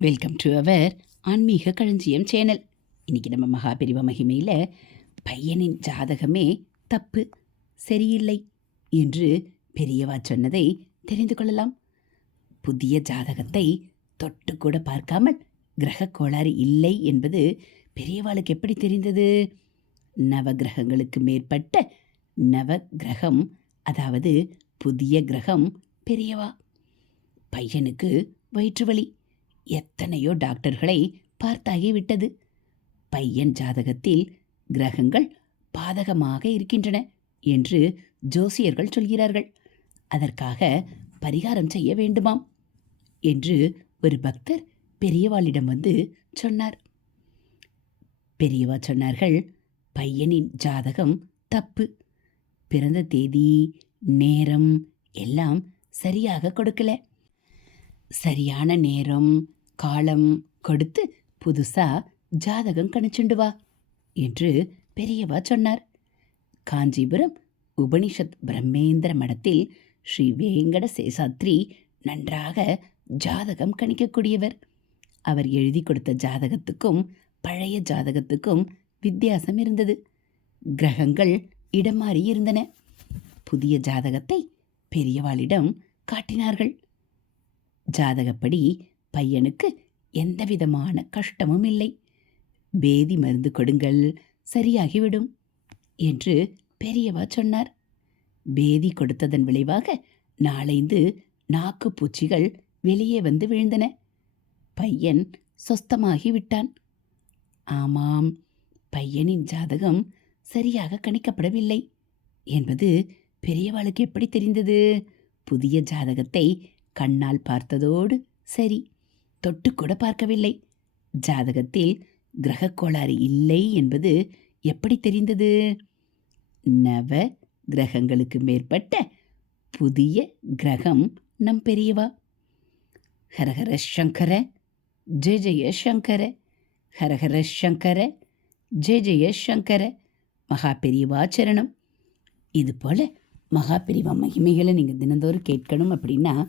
Welcome to our ஆன்மீக களஞ்சியம் channel இன்றைக்கி நம்ம மகாபெரிவ மகிமையில் பையனின் ஜாதகமே தப்பு சரியில்லை என்று பெரியவா சொன்னதை தெரிந்து கொள்ளலாம். புதிய ஜாதகத்தை தொட்டு கூட பார்க்காமல் கிரக கோளாறு இல்லை என்பது பெரியவாளுக்கு எப்படி தெரிந்தது? நவ கிரகங்களுக்கு மேற்பட்ட நவ கிரகம் அதாவது புதிய கிரகம் பெரியவா. பையனுக்கு வயிற்று வலி. எத்தனையோ டாக்டர்களை பார்த்தாகிவிட்டது பையன் ஜாதகத்தில் கிரகங்கள் பாதகமாக இருக்கின்றன என்று ஜோசியர்கள் சொல்கிறார்கள். அதற்காக பரிகாரம் செய்ய வேண்டுமாம் என்று ஒரு பக்தர் பெரியவாளிடம் வந்து சொன்னார். பெரியவா சொன்னார்கள் பையனின் ஜாதகம் தப்பு. பிறந்த தேதி நேரம் எல்லாம் சரியாக கொடுக்கல. சரியான நேரம் காலம் கொடுத்து புதுசா ஜாதகம் கணிச்சுண்டு வா என்று பெரியவா சொன்னார். காஞ்சிபுரம் உபனிஷத் பிரம்மேந்திர மடத்தில் ஸ்ரீ வேங்கட சேசாத்ரி நன்றாக ஜாதகம் கணிக்கக்கூடியவர். அவர் எழுதி கொடுத்த ஜாதகத்துக்கும் பழைய ஜாதகத்துக்கும் வித்தியாசம் இருந்தது. கிரகங்கள் இடம் மாறி இருந்தன. புதிய ஜாதகத்தை பெரியவாளிடம் காட்டினார்கள். ஜாதகப்படி பையனுக்கு எந்தவிதமான கஷ்டமும் இல்லை. பேதி மருந்து கொடுங்கள் சரியாகிவிடும் என்று பெரியவா சொன்னார். பேதி கொடுத்ததன் விளைவாக நாளைந்து நாக்கு பூச்சிகள் வெளியே வந்து விழுந்தன. பையன் சொஸ்தமாகி விட்டான் ஆமாம் பையனின் ஜாதகம் சரியாக கணிக்கப்படவில்லை என்பது பெரியவாளுக்கு எப்படி தெரிந்தது? புதிய ஜாதகத்தை கண்ணால் பார்த்ததோடு சரி தொட்டு கூட பார்க்கவில்லை. ஜாதகத்தில் கிரகக் கோளாறு இல்லை என்பது எப்படி தெரிந்தது? நவ கிரகங்களுக்கு மேற்பட்ட புதிய கிரகம் நம் பெரியவா? ஹரஹர சங்கர ஜெய ஜெய சங்கர ஹரஹர சங்கர ஜெய ஜெய சங்கர மகா பெரியவா சரணம். இதுபோல் மகா பெரியவா மகிமைகளை நீங்கள் தினந்தோறும் கேட்கணும் அப்படின்னா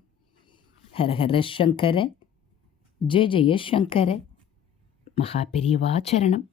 ஹரஹர சங்கர ஜெய ஜெய சங்கர மகா பெரியவாச்சரணம்